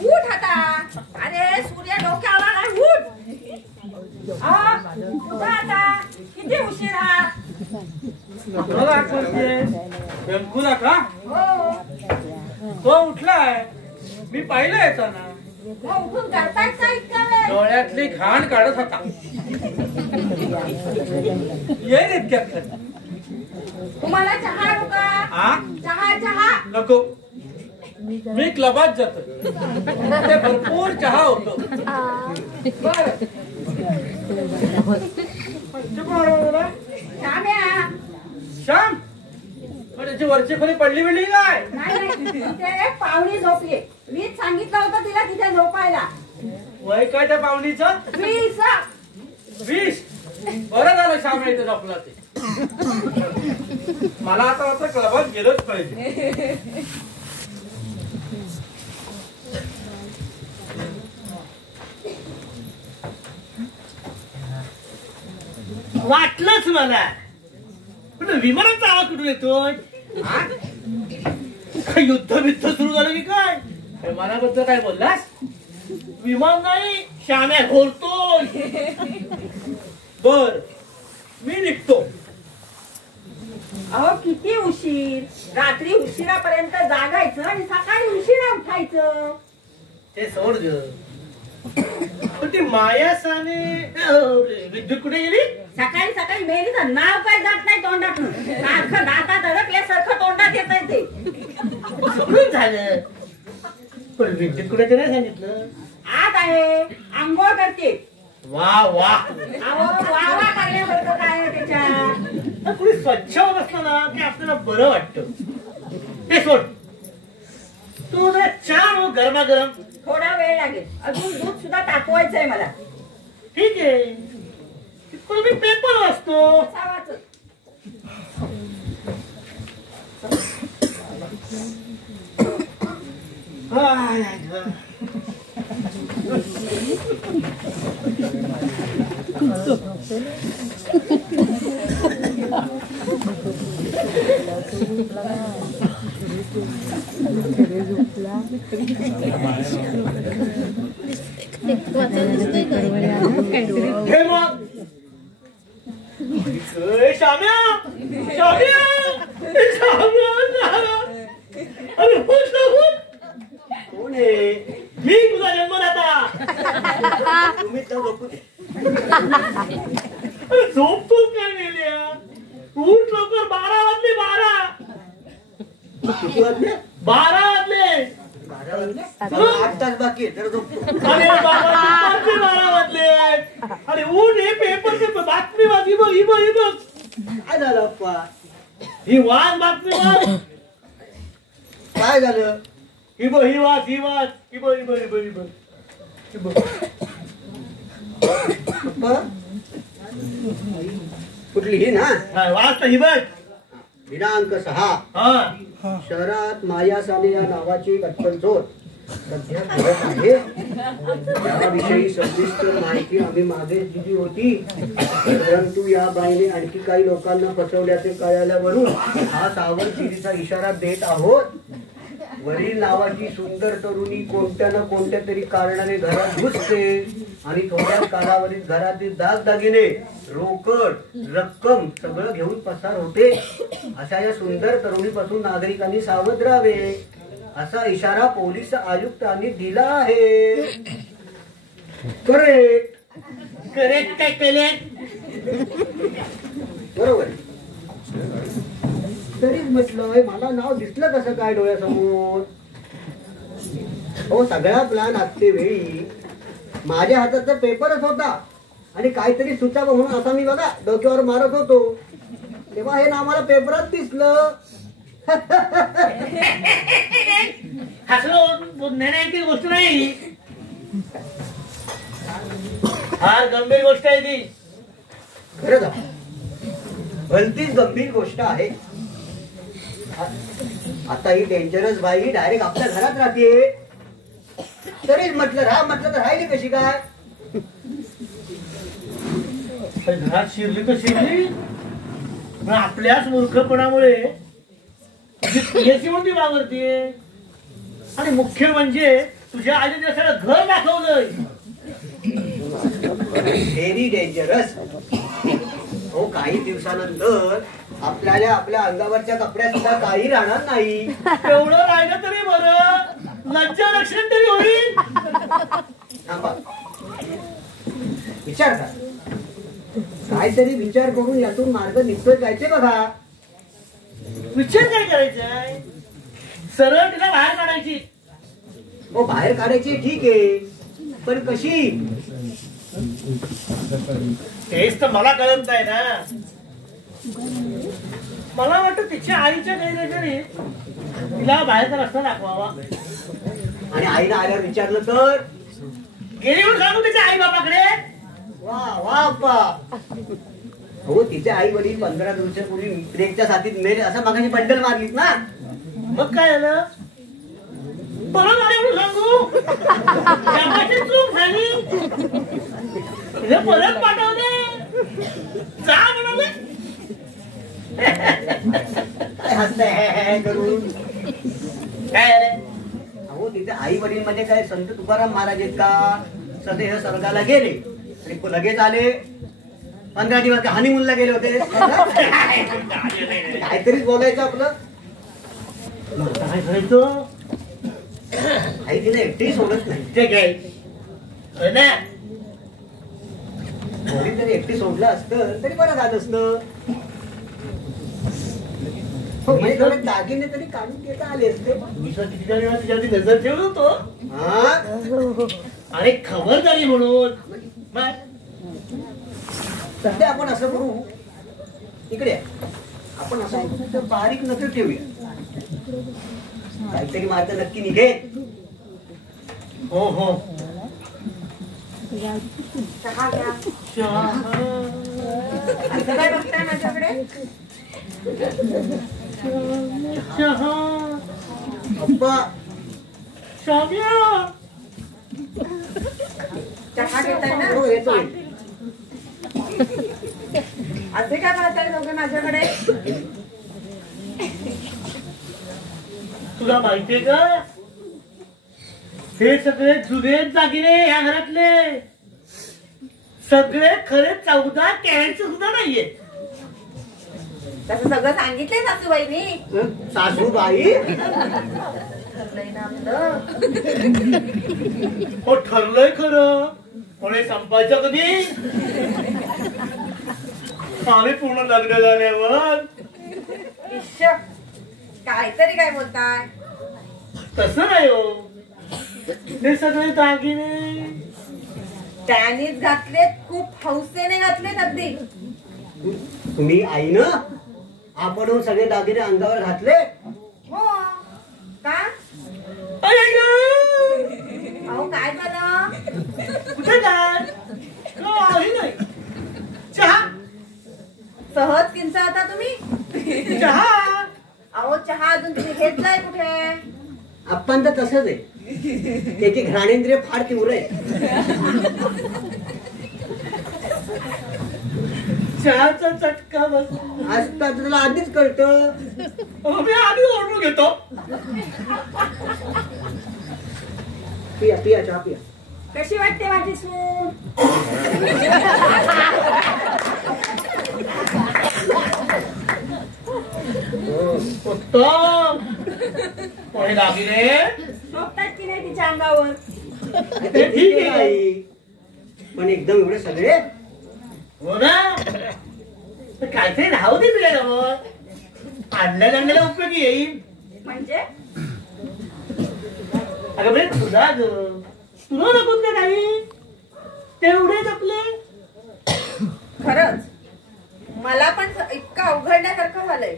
उठ आता. अरे सूर्य डोक्याला नाही, उठ. आता किती उशिरा का? तो उठलाय, मी पाहिलं येताना. उठून करतायत का इतका वेळ? डोळ्यातली घाण काढत होता. येईल इतक्यात. तुम्हाला चहा नका? चहा चहा नको, मी क्लबात जातो. ते भरपूर चहा होतो. श्याम, त्याची वरची खोली पडली बिडली काय? नाही, पाहुणी झोपली. मीच सांगितलं होतं तिला तिथे झोपायला. वय काय त्या पाहुणीचं? 20. बरं झालं श्याम इथे झोपला ते. मला आता मात्र क्लबात गेलंच पाहिजे. वाटलंच मला, पण विमानाचा आवाज कुठून येतोय? काय युद्ध बिद्ध सुरू झालं की काय? विमानाबद्दल काय बोललास? विमान नाही, श्याम्या घोरतोय. बर, मी निघतो. अहो किती उशीर, रात्री उशिरापर्यंत जागायचं आणि सकाळी उशिरा उठायचं. ते सोड ग. पण ती माया साने विद्युत कुठे गेली? सकाळी सकाळी मेली तर नाव काय जात नाही तोंडातून. सारखं दातात अडकल्यासारखं तोंडात येत ते. सगळं झालं, पण विद्युत कुठे ते नाही सांगितलं. आत आहे, आंघोळ करते. वा वा. अहो वा वा करण्यासारखं काय आहे त्याच्यात? कुणी स्वच्छ होत असतं ना की आपल्याला बरं वाटतं. ते सोड, तू जरा चहा गरमागरम. थोडा वेळ लागेल, अजून दूध सुद्धा तापवायचंय मला. ठीक आहे, पण मी पेपर वाचतो. हे मग श्याम्या, श्याम्या, अरे कोण आहे? मी तुझा जन्मदाता. तुम्ही झोपतोच काय मेल्या? उठ लवकर, 12 वाजले. 12 वाजले. 8 तास बाकी आहे तर झोपतो. अरे बाबा, 12 वाजले. अरे उठ, हे पेपरचे बातमी वाच. ही बघ. काय झालं अप्पा? ही वाच बातमी वाच. काय झालं? ही वाच. अप्पा कुठली ही ना? वाच ही बघ. दिनांक 6. शहरात माया साने या नावाची एक अट्टल चोर सध्या फिरत आहे. त्याविषयी सविस्तर माहिती आम्ही मागे दिली होती, परंतु या बाईने आणखी काही लोकांना फसवल्याचे कळाल्यावरून हा सावधगिरीचा इशारा देत आहोत. वरील नावाची सुंदर तरुणी कोणत्या ना कोणत्या तरी कारणाने घरात घुसते आणि थोड्या कालावधीत घरातील दागदागिने, रोकड, रक्कम सगळं घेऊन पसार होते. अशा या सुंदर तरुणीपासून नागरिकांनी सावध राहावे असा इशारा पोलीस आयुक्तांनी दिला आहे. करेक्ट काय केले? बरोबर. तरीच म्हटलं, मला नाव दिसलं कसं काय डोळ्यासमोर? हो, सगळा प्लॅन आजच्या वेळी माझ्या हातात तर पेपरच होता आणि काहीतरी सुचावं म्हणून असा मी बघा डोक्यावर मारत होतो, तेव्हा हे नाव मला पेपरात दिसलं. हसण्याची गोष्ट नाही, फार गंभीर गोष्ट आहे ती. खरंच भलतीच गंभीर गोष्ट आहे. आता ही डेंजरस बाई डायरेक्ट आपल्या घरात राहते. तरीच म्हटलं तर राहिली कशी काय? घरात शिरली तर शिरली, पण आपल्याच मूर्खपणामुळे याची म्हणती वावरतीये. आणि मुख्य म्हणजे तुझ्या आईने त्याला घर दाखवलंय. Very dangerous. हो, काही दिवसानंतर आपल्याला आपल्या अंगावरच्या कपड्यात सुद्धा काही राहणार नाही. एवढं राहिलं तरी बरं, लज्जा रक्षण तरी होईल. थांबा, विचार करा. काहीतरी विचार करून यातून मार्ग निघतोय जायचे बघा. विचार काय करायचाय? सरळ तिला बाहेर काढायची. हो, बाहेर काढायची ठीक आहे, पण कशी? तेच तर मला कळत नाही ना. मला वाटतं तिच्या आईच्या गैरहजेरी तिला बाहेरचा रस्ता दाखवावा. आणि आईला आल्यावर विचारलं तर गेली म्हणून सांगू तिच्या आई बापाकडे. वा वा अप्पा. हो, तिच्या आई वडील 15 दिवसापूर्वी ब्रेकच्या साथीत मेले असं मगाशी बंडल मारलीत ना. मग काय झालं? परत आले म्हणून सांगू? त्यापाशी चूक झाली, तिला परत पाठवले, जा म्हणाले. काय हसताय करून? काय झालं? अहो, तिथे आई वडील म्हणजे काय संत तुकाराम महाराज आहेत का? सदैव स्वर्गाला गेले आणि लगेच आले. 15 दिवस हनीमूनला गेले होते. काहीतरीच बोलायचं आपलं. काय करायचं? आई तिला एकटी सोडत नाही. ते काय ना, थोडी तरी एकटी सोडलं असतं तरी बरं झालं असतं. हो, म्हणजे थोडे दागिने तरी काढून घेता आले असते. तिच्यावरती नजर ठेवून होतो हा, आणि खबरदारी म्हणून. सध्या आपण असं करू, इकडे आपण असं करू, बारीक नजर ठेवूया. काहीतरी मार्ग नक्की निघेल. हो हो. चहा घ्या. असं काय बघताय माझ्याकडे? चहा. अप्पा, शाम्या. चहा घेताय ना? हो, येतोय. असे काय पाहताय दोघे माझ्याकडे? तुला माहितीये का, हे सगळे जुने दागिने ह्या घरातले सगळे खरे 14 कॅरेटचे सुद्धा नाहीये. तसं सगळं सांगितलंय सासूबाईनी. सासूबाई? ठरलंय ना आपलं. हो, ठरलंय खरं, पण हे संपायचं कधी? आम्ही पूर्ण लग्न झाल्यावर. इश्श, काहीतरी काय बोलताय? तसं नाही हो, हे सगळे दागिने त्यानीच घातलेत, खूप हौसेने घातलेत अगदी. तुम्ही आईनं आपण सगळे दागिने अंगावर घातले? हो का? अहो, काय झालं? कुठे काय? नाही. चहा. सहज किंचाळता तुम्ही. चहा. अहो, चहा अजून तुम्ही घेतलाय कुठे? आपण तर तसंच आहे, त्याची घ्राणेंद्रिय फार तीव्र आहे. चहाचा चटका बस. आता तुला आधीच कळतं. मी आधी ओरडून घेतो. पिया पिया, चहा पिया. कशी वाटते माझी सून? उत्तम. कोणी दागिने शोभतात की नाही तिच्या अंगावर? ते ठीक आहे आई, पण एकदम एवढे सगळे? हो ना, काहीतरी राहू दे तुझ्या जवळ, आणल्या जाण्याला उपयोगी येईल. म्हणजे अगं बरे तुला तुला नको ते काही, तेवढेच आपले. खरंच मला पण इतकं अवघडण्यासारखं झालंय.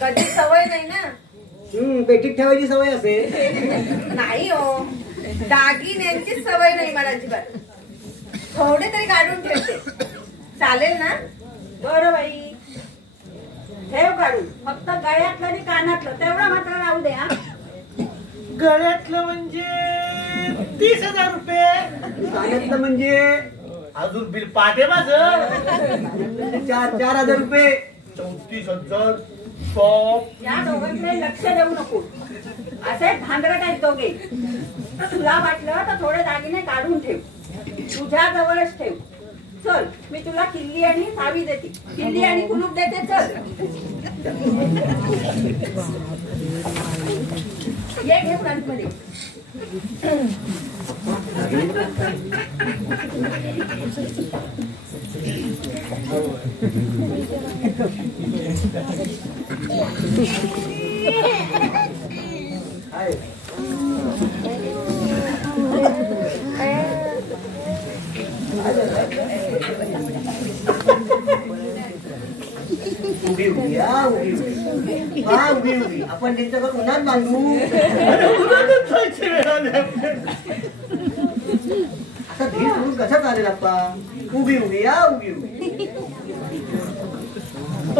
कधी सवय नाही ना. पेटीत ठेवायची सवय असेल. नाही हो, दागिन्यांची सवय नाही मला अजिबात. थोडे तरी काढून ठेवते. चालेल ना? बरं बाई. ठेव काढून. फक्त गळ्यातलं आणि कानातलं तेवढं मात्र राहू दे. हा गळ्यातलं म्हणजे 30,000 रुपये. कानातलं म्हणजे अजून बिल पाठे माझं 4,000 रुपये. 34,000. टॉप. या दोघांकडे लक्ष देऊ नको. असे भांगरट आहेत दोघे. तुला वाटलं तर थोडे दागिने काढून ठेव. तुझ्या जवळच ठेव. चल मी तुला किल्ली आणि चावी देते. किल्ली आणि कुलूप देते. चल ये घे फ्रंट मध्ये. उभी उभी या उभी उभी. हा उभी उभी. आपण त्यांच्याकडे उन्हात बांधू. आता धीर म्हणून कसं चालेल अप्पा. उभी उभी या उभी उभी.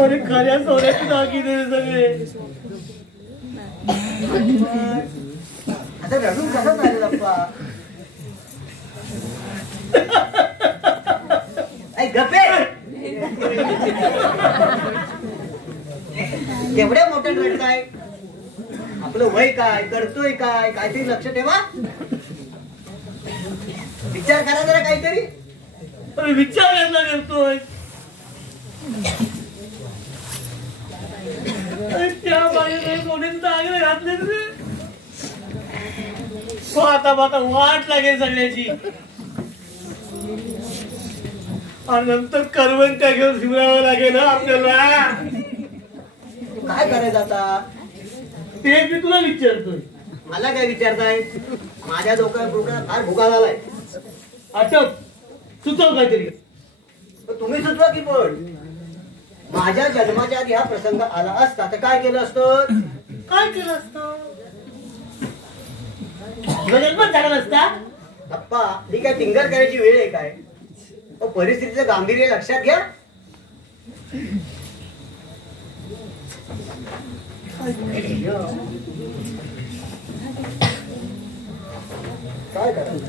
अरे खऱ्या सोन्याची दागिने सगळे. आता रडून कसं चालेल अप्पा. गप्पे. एवढ्या मोठ्या रडताय. आपलं वय काय करतोय काय काहीतरी लक्ष ठेवा. विचार करा जरा काहीतरी. अरे विचारायला करतोय. त्या बाईने सोन्याचे दागिने घातले रे. आता वाट लागेल सगळ्याची. आणि नंतर करवंट्या घेऊन फिरावं लागेल आपल्याला. काय करायचं आता ते मी तुला विचारतोय. मला काय विचारताय. माझ्या डोक्यात फार भुगा झालाय. आठव सुचव काहीतरी. तुम्ही सुचवा की. पण माझ्या जन्माच्या आधी हा प्रसंग आला असता तर काय केलं असतं. काय केलं असतं. जन्मच झाला नसता. अप्पा ही काय टिंगर करायची वेळ आहे काय. परिस्थितीचं गांभीर्य लक्षात घ्या. काय करायचं.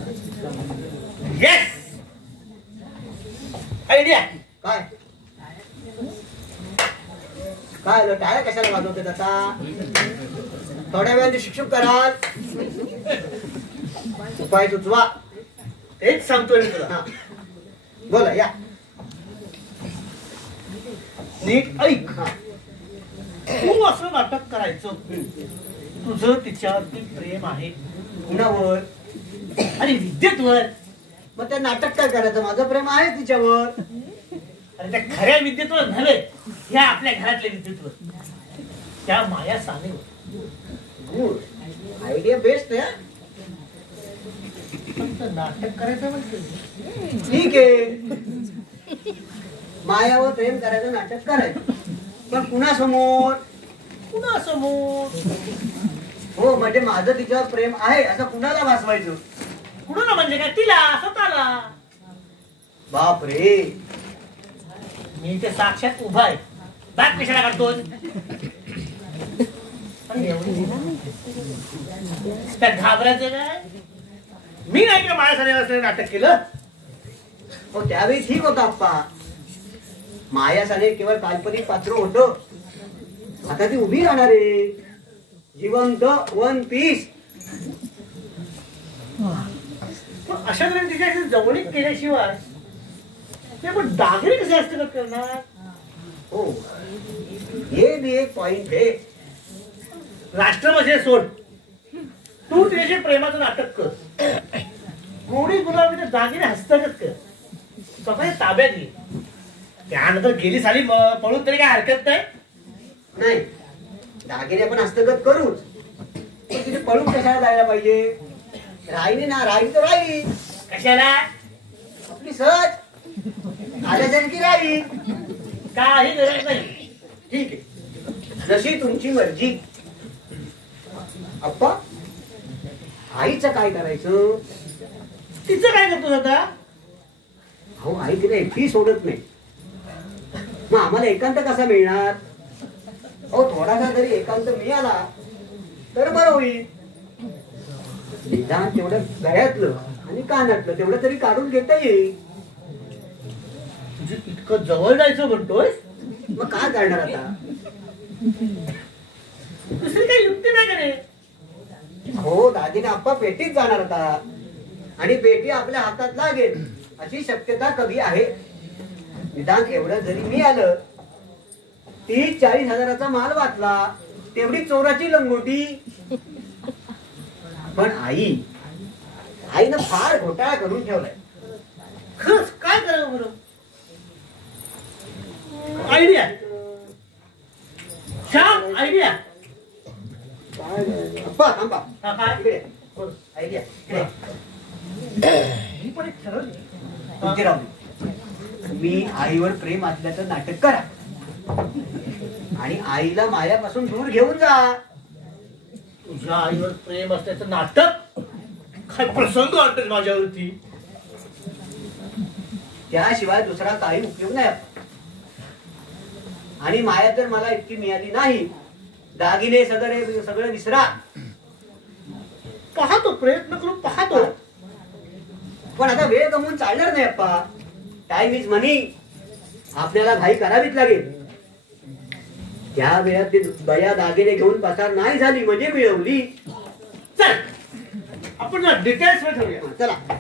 Yes idea. काय काय टाळ्या कशाला वाजवते आता. थोड्या वेळाने शिक्षक कराल. उपाय सुचवा. तेच सांगतोय मी तुला. बोला या. नीट ऐक. तू असं नाटक करायचं. तुझं तिच्यावरती प्रेम आहे. कुणावर. आणि विद्येतवर. मग ते नाटक काय करायचं. माझं प्रेम आहे तिच्यावर. आणि त्या खऱ्या विद्येतवर नव्हे. ह्या आपल्या घरातल्या विद्येतवर. त्या माया सानेवर. गुड आयडिया बेस्ट आहे. फक्त नाटक करायचं म्हणते. ठीक आहे. मायावर प्रेम करायचं नाटक करायचं. पण कुणासमोर. कुणासमोर. हो म्हणजे माझं तिच्यावर प्रेम आहे असं कुणाला भासवायचं. कुणाला म्हणजे काय. तिला स्वतःला. बाप रे. मी ते साक्षात उभा आहे. बाग कशाला काढतो. त्या घाबरायचं काय. मी नाही का माझ्यासाठी नाटक केलं. हो त्यावेळी ठीक होता अप्पा. मायासाने केवळ काल्पनिक पात्र होतं. आता ती उभी राहणार आहे. जिवंत वन पीस. अशा तऱ्हेने तिच्याशी जवळीक केल्याशिवाय ते पण दागिने कसे असते करणार. हो हे बी एक पॉइंट आहे. राष्ट्रभाषे सोड. तू तिच्याशी प्रेमाचं नाटक कर. गोडी गुलाबीने दागिने हस्तगत कर. स्वतः ताब्यात घे. त्यानंतर गेली साली पळून तरी काय हरकत नाही. नाही दागिने आपण हस्तगत करूच. पण तिथे पळून कशाला जायला पाहिजे. राहिली ना. राहिली तर राहिली. कशाला. आपली सहज आल्याजन की राहिली. काही गरज नाही. ठीक आहे जशी तुमची मर्जी. अप्पा आईचं काय करायचं. तिचं काय करतो आता. अहो आई तिला एकटी सोडत नाही. मग आम्हाला एकांत कसा मिळणार. हो थोडासा जरी एकांत मिळाला तर बरं होईल. निदान तेवढं गळ्यातलं आणि कानातलं तेवढं तरी काढून घेता येईल. तुझं इतकं जवळ जायचं म्हणतोय, मग काय करणार आता? दुसरी काही युक्ती नाही का रे? हो दाजीने आप्पा पेटीत जाणार आता आणि पेटी आपल्या हातात लागेल अशी शक्यता कमी आहे. निदान एवढं जरी मी आलं 30-40 हजाराचा माल वाचला तेवढी चोराची लंगोटी. पण आईनं फार घोटाळा करून ठेवलाय. खरंच काय करावं बरं? Idea Shyam, idea. अप्पा थांबा, हा, काय? इकडे आयडिया ही पण एक सरळ तुमची राहू दे. तुम्ही आईवर प्रेम असल्याचं नाटक करा आणि आईला मायापासून दूर घेऊन जा. तुझ्या आईवर प्रेम असल्याचं नाटक? काय प्रसंग आणतोय माझ्यावरती? त्याशिवाय दुसरा काही उपयोग नाही. आणि माया जर मला इतकी मिळाली नाही, दागिने सगळं विसरा. पाहतो, प्रयत्न करून पाहतो. पण आता वेळ गमवून चालणार नाही अप्पा. टाइम इज मनी. आपल्याला घाई करावीच लागेल. त्या वेळात ते बया दागिने घेऊन पसार नाही झाली म्हणजे मिळवली. चल आपण डिटेल्स मध्ये ठेवूया. चला.